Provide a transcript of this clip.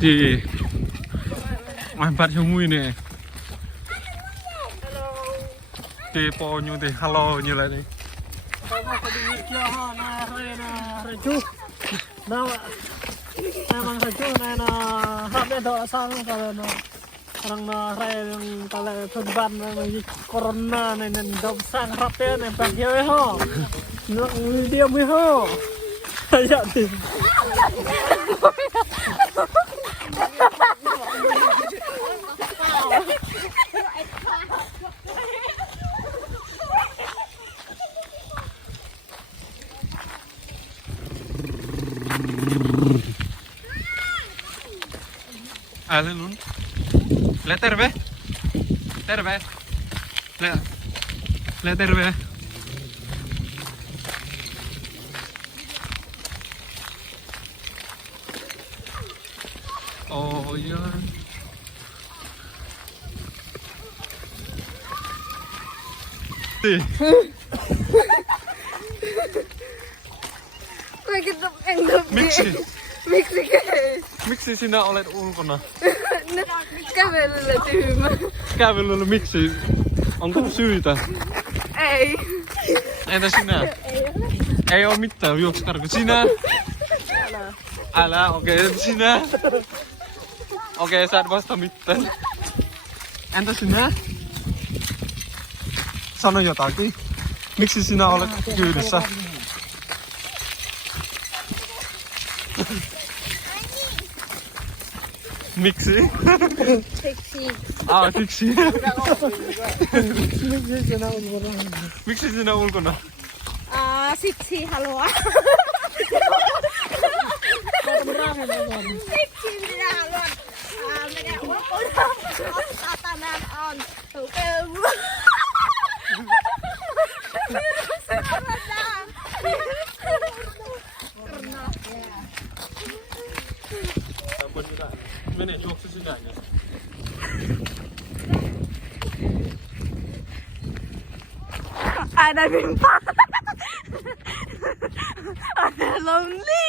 Di Empat Sumui nè. Di po như thì hello như lại đi. Memang saja na sampai doa sang kalau orang yang kalau turban corona nen dom sang rapi nen bagi ho, dia ho, ya tim. Ale nun. Le terve. Terve. Le terve. Oh iya. Kita endap Miksi. Miksi guys. Miksi sinä olet ulkona? Kävelyllä tyhmä. Kävelyllä miksi? Onko syytä? Ei. Entä sinä? Ei oo mitään, juoksutarko sinä? Älä, okei, sinä? Okei, sä et vasta mitään. Entä sinä? Sano jotakin. Miksi sinä olet kyydissä? Miksi? Siksi. Siksi. Miksi sinä ulkona? Siksi haluaa. Siksi minä haluan mennä ulkona, koska tänään on tukeu. Mene juoksu sydäntä. Ada bimpa. Ada lonely.